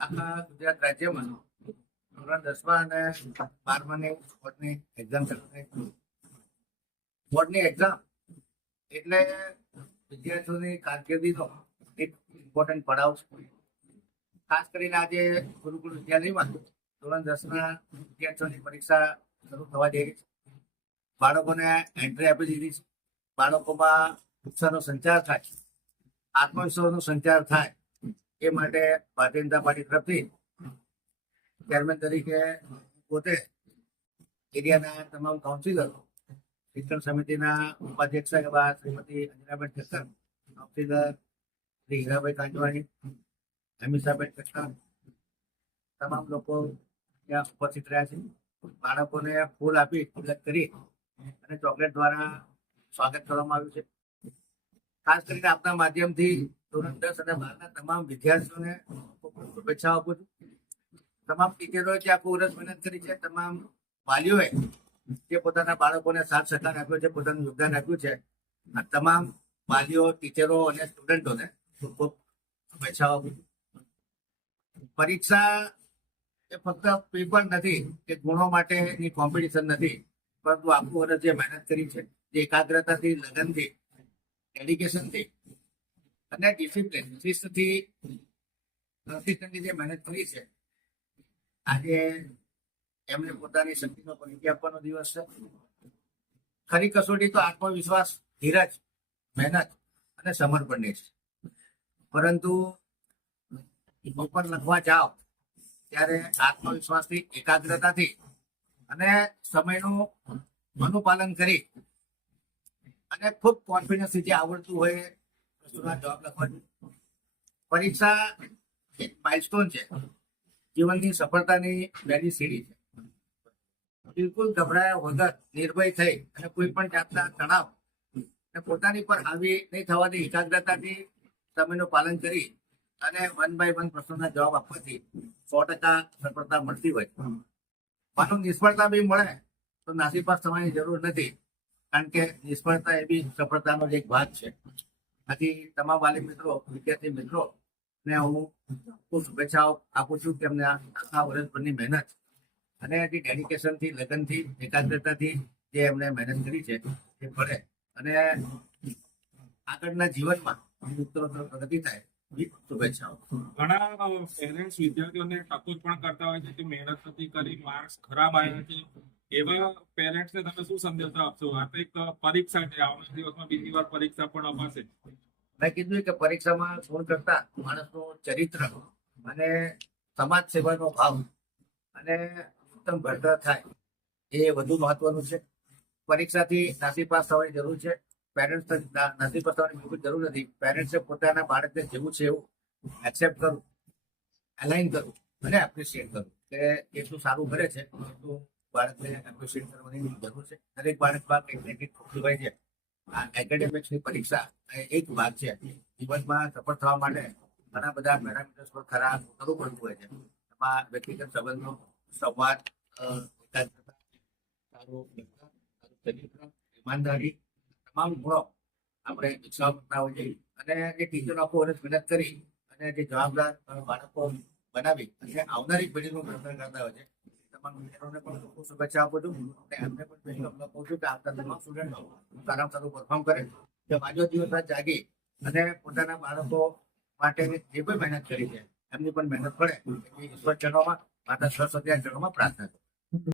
આખા ગુજરાત રાજ્યમાં ધોરણ 10મા અને 12માની બોર્ડની એક્ઝામ ચાલુ થઈ. બોર્ડની એક્ઝામ એટલે વિદ્યાર્થીઓની કારકિર્દીનો એક ઇમ્પોર્ટન્ટ પડાવ છે. ખાસ કરીને આજે ગુરુકુળ વિદ્યાલયમાં ધોરણ 10ના વિદ્યાર્થીઓની પરીક્ષા શરૂ થવા જઈ રહી છે. બાળકોને એન્ટ્રી આપી દીધી છે. બાળકોમાં ઉત્સાહનો સંચાર થાય, આત્મવિશ્વાસનો સંચાર થાય એ માટે ભારતીય જનતા પાર્ટી તરફથી ચેરમેન તરીકે પોતે એરિયાના તમામ કાઉન્સિલરો, શિક્ષણ સમિતિના ઉપાધ્યક્ષ એવા શ્રીમતી અંજનાબેન ઠક્કર, કાઉન્સિલર શ્રી હીરાભાઈ કાંજવાણી, અમીષાબેન ઠક્કર, તમામ લોકો ત્યાં ઉપસ્થિત રહ્યા છે. બાળકોને ફૂલ આપી સ્વાગત કરી અને ચોકલેટ દ્વારા સ્વાગત કરવામાં આવ્યું છે. ખાસ કરીને આપના માધ્યમથી ધોરણ 10 અને 12ના તમામ વિદ્યાર્થીઓને શુભેચ્છાઓ આપું છું. તમામ ટીચરોએ જે આખું વર્ષ મહેનત કરી છે, તમામ વાલીઓએ જે પોતાના બાળકોને સાથ સહકાર આપ્યો છે, પોતાનું યોગદાન આપ્યું છે, આ તમામ વાલીઓ, ટીચરો અને સ્ટુડન્ટોને ખૂબ ખૂબ શુભેચ્છાઓ આપું છું. પરીક્ષા એ ફક્ત પેપર નથી કે ગુણો માટેની કોમ્પિટિશન નથી, પરંતુ આખું વર્ષ જે મહેનત કરી છે, જે એકાગ્રતાથી, લગનથી, ડેડિકેશનથી અને ડિસિપ્લિન, શિસ્તથી કન્સિસ્ટન્ટલી જે મહેનત કરી છે, આજે એમને પોતાની શક્તિનો પરિચય આપવાનો દિવસ છે. ખરી કસોટી તો આત્મવિશ્વાસ, ધીરજ, મહેનત અને સમર્પણની છે. પરંતુ પેપર લખવા જાઓ ત્યારે આત્મવિશ્વાસથી, એકાગ્રતાથી અને સમયનું અનુપાલન કરી અને ખૂબ કોન્ફિડન્સથી જે આવડતું હોય વસ્તુના જવાબ લખવા જોઈએ. પરીક્ષા એક માઇલસ્ટોન છે, જીવનની સફળતાની પહેલી સીડી છે. બિલકુલ ગભરાયા વગર, નિર્ભય થઈ અને કોઈ પણ જાતના તણાવ અને પોતાની પર હાવી નહીં થવાની એકાગ્રતાથી સમયનું પાલન કરી અને 1 by 1 પ્રશ્નોના જવાબ આપવાથી 100% સફળતા મળતી હોય. માનો નિષ્ફળતા બી મળે તો નાસીપાસ થવાની જરૂર નથી, કારણ કે નિષ્ફળતા એ બી સફળતાનો જ એક ભાગ છે. આથી તમામ વાલી મિત્રો, વિદ્યાર્થી મિત્રો ને હું ખૂબ શુભેચ્છાઓ આપું છું કે એમને આખા વર્ષભરની મહેનત અને જે ડેડિકેશનથી, લગનથી, એકાગ્રતાથી જે એમને મહેનત કરી છે એ ફળે અને આગળના જીવનમાં ઉત્તરોત્તર પ્રગતિ થાય. શુભેચ્છાઓ. ઘણા પેરેન્ટ્સ વિદ્યાર્થીઓને ટકોર પણ કરતા હોય છે કે મહેનત નથી કરી, માર્ક્સ ખરાબ આવ્યા છે. એવા પેરેન્ટ્સને તમે શું સંદેશો આપશો? આ તો એક પરીક્ષા છે, આવનારા દિવસમાં બીજી વાર પરીક્ષા પણ અપાશે. મેં કીધું કે પરીક્ષામાં ગુણ કરતા માણસનું ચરિત્ર અને સમાજ સેવાનો ભાવ અને ઉત્તમ ઘડતર થાય એ વધુ મહત્વનું છે. પરીક્ષાથી નાસીપાસ થવાની જરૂર છે. પેરેન્ટ્સ નાસીપાસ થવાની બિલકુલ જરૂર નથી. પેરેન્ટ્સે પોતાના બાળકને જેવું છે એવું એક્સેપ્ટ કરવું, અલાઇન કરવું અને એપ્રિશિએટ કરવું કે એટલું સારું કરે છે એટલું બાળકને એપ્રિશિએટ કરવાની જરૂર છે. દરેક બાળકમાં કંઈક ને કંઈક ખોટું હોય છે. આ એકેડેમિક્સની પરીક્ષા એક ભાગ છે. જીવનમાં સફળ થવા માટે ઘણા બધા પેરામીટર્સ પર ખરા કરવું પડતું હોય છે. એમાં વ્યક્તિગત સંબંધો, સંવાદ, એકાગ્રતા, સારું ચરિત્ર, ઈમાનદારી, તમામ ગુણો આપણે વિકસાવતા હોઈએ છીએ. અને જે ટીચરો આખો વર્ષ મહેનત કરી અને જે જવાબદાર બાળકો બનાવી અને આવનારી પેઢીનું ઘડતર કરતા હોય છે, તમામ ટીચરોને પણ ખૂબ શુભેચ્છા આપું છું. અને એમને પણ કહું છું કે આવતા તમામ સ્ટુડન્ટો સારામાં સારું પરફોર્મ કરે, કે વાજો દિવસ રાત જાગી અને પોતાના બાળકો માટે જે કોઈ મહેનત કરી છે એમની પણ મહેનત પડે એવી ઈશ્વર ચરણોમાં, માતા સરસ્વતીના ચરણોમાં પ્રાર્થના કરું.